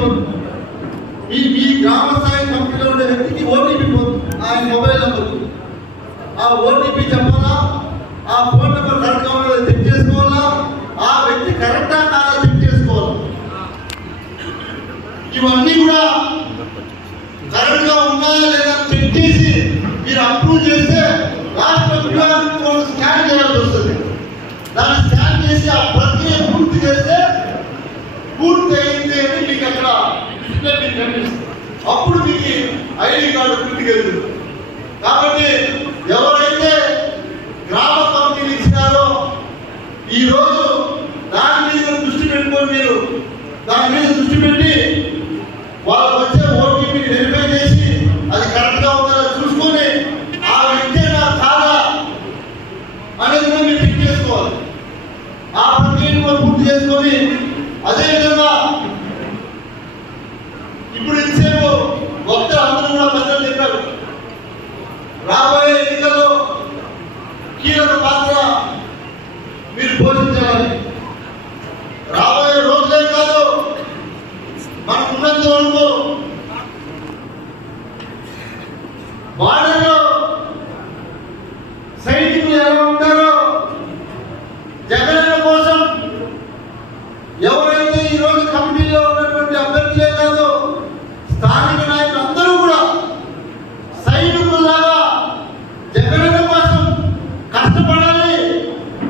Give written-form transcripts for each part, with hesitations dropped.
పోతుంది. మీ గ్రామ స్థాయి కంపెనీలో ఉండే వ్యక్తికి ఓటీపీ పోతుంది, ఆయన మొబైల్ నెంబర్కు. ఆ ఓటీపీ చెప్పాలా, ఆ ఫోన్ నెంబర్ కరెక్ట్గా ఉన్నదో చెక్ చేసుకోవాలా, ఆ వ్యక్తి కరెక్టా కాదా చెక్ చేసుకోవాలి. ఇవన్నీ కూడా కరెక్ట్గా ఉన్నాయా లేదా చెక్ చేసి మీరు అప్రూవ్ చేస్తే లాస్ట్ స్కాన్ చేయాల్సి వస్తుంది. దాన్ని స్కాన్ చేసి ఆ ప్రక్రియ పూర్తి చేస్తే పూర్తి అయింది అని మీకు అక్కడ మీకు కనిపిస్తుంది. అప్పుడు మీకు ఐడి కార్డు పూర్తిగా వెళ్తుంది. కాబట్టి ఎవరైతే గ్రామ కమిటీలు ఇచ్చినారో ఈరోజు దాని మీద దృష్టి పెట్టుకొని మీరు దాని మీద దృష్టి పెట్టి వాళ్ళకు వచ్చే ఓటీపీ వెరిఫై చేసి అది కరెక్ట్గా ఉందా చూసుకొని ఆ వ్యక్తి కాదా అనేది కూడా మీరు చెక్ చేసుకోవాలి. ఆ ప్రక్రియను కూడా పూర్తి చేసుకొని అదేవిధంగా ఇప్పుడు ఇంతసేపు వక్తలు అందరూ కూడా పెద్దలు చెప్పారు, రాబోయే ఎన్నికల్లో కీలక పాత్ర మీరు పోషించాలని. రాబోయే రోజులే కాదు, మనకు ఉన్నంత వరకు బార్డర్లో సైనికులు ఎలా ఉంటారో జగన్ కోసం ఎవరైతే ఈరోజు కమిటీలో ఉన్నటువంటి అభ్యర్థులే కాదు స్థానిక నాయకులు అందరూ కూడా సైనికులాగా జగన్ కోసం కష్టపడాలి.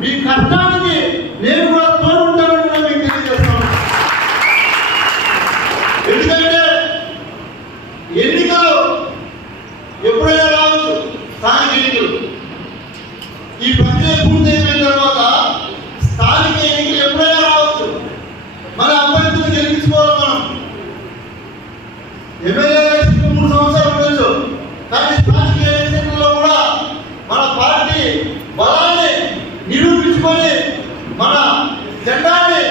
మీ కష్టానికి నేను కూడా తోడుంటానని కూడా మీకు తెలియజేస్తాను. ఎందుకంటే ఎన్నికలు ఎప్పుడైనా రావచ్చు, స్థానిక ఎన్నికలు. ఈ ప్రక్రియ పూర్తి అయిపోయిన తర్వాత స్థానిక ఎన్నికలు ఎప్పుడైనా రావచ్చు. మన అభ్యర్థులు గెలిపించుకోవాలి. మనం ఎమ్మెల్యే 3 సంవత్సరాలు ఉండొచ్చు, కానీ స్థానిక ఎన్నికల్లో కూడా మన పార్టీ బలాన్ని నిరూపించుకొని మన జెండాన్ని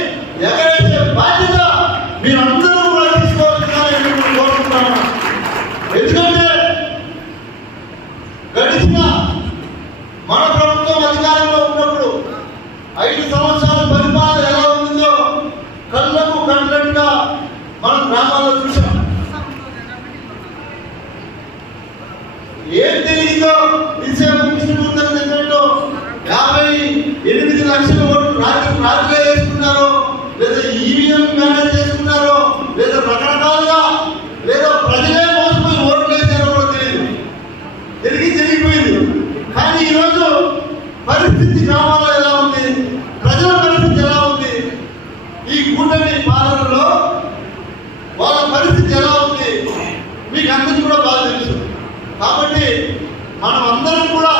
ఎగరేసే బాధ్యత మీరందరూ కూడా తీసుకోవాలని నేను కోరుకుంటున్నాను. ఎందుకంటే గడిచిన మన ప్రభుత్వం అధికారంలో ఉన్నప్పుడు 5 సంవత్సరాల పరిపాలన ఎలా ఉందో కళ్ళకు కన్నట్టుగా మన గ్రామాల్లో చూసాం. ఏం తెలియదో విష్ణుమూర్తి చెప్పినట్టు 58 లక్షల ఓట్లు రాత్రిలో వేసుకున్నారో, లేదా ఈవీఎం మేనేజ్ చేసుకున్నారో, లేదా రకరకాలుగా, లేదా ప్రజలే మోసపోయి ఓట్లు వేసారో కూడా తెలియదు. జరిగిపోయింది. కానీ ఈరోజు పరిస్థితి గ్రామాల్లో ఎలా ఉంది, ప్రజల పరిస్థితి ఎలా ఉంది, ఈ కూటమి పాలనలో వాళ్ళ పరిస్థితి ఎలా ఉంది మీకు అందరికీ కూడా బాగా తెలుసు. కాబట్టి మనం అందరం కూడా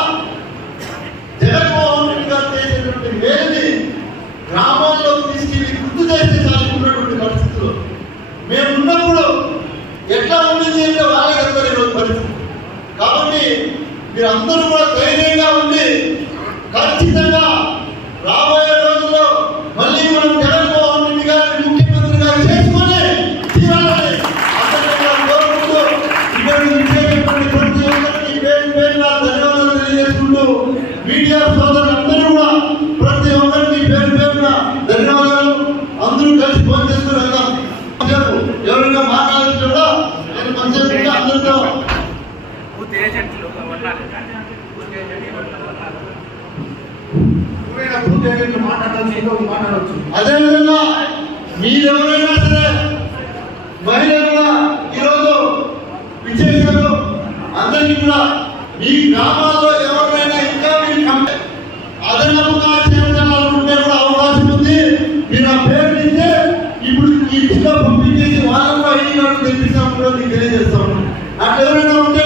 జగన్మోహన్ రెడ్డి గారు చేసేటువంటి మేలుని గ్రామాల్లో తీసుకెళ్ళి గుర్తు చేస్తే చాలుకున్నటువంటి పరిస్థితులు మేము ఉన్నప్పుడు ఎట్లా ఉండేది అంటే వాళ్ళే కదా ఈరోజు పరిస్థితి. కాబట్టి మీరు అందరూ కూడా ధైర్యంగా ఉండి ఖచ్చితంగా రాబోయే రోజుల్లో మళ్ళీ మనం జగన్మోహన్ రెడ్డి గారిని ముఖ్యమంత్రిగా చేసుకొని తీరాలని అందరికీ కోరుకుంటూ ఇటువంటి ప్రతి ఒక్కరికి పేరున ధన్యవాదాలు తెలియజేసుకుంటూ మీడియా సోదరులందరూ కూడా ప్రతి ఒక్కరికి పేరున ధన్యవాదాలు. అందరూ కలిసి ఫోన్ చేసుకుని వెళ్దాం. ఎవరైనా మాట్లాడితే కూడా నేను మంచిగా అందరితో మాట్లాడవచ్చు. అదేవిధంగా మీరెవరైనా సరే మహిళలుగా ఈరోజు విజేశారు అందరికీ కూడా మీ గ్రామాల్లో ఎవరైనా ఇంకా మీరు అదనపుగా చేయాలనుకుంటే కూడా అవకాశం ఉంది. మీరు ఆ పేరు ఇస్తే ఇప్పుడు ఈ దిశలో పంపించేసి వాళ్ళకు ఐడి కార్డు తెప్పిస్తామని తెలియజేస్తాము. అట్లా ఎవరైనా ఉంటే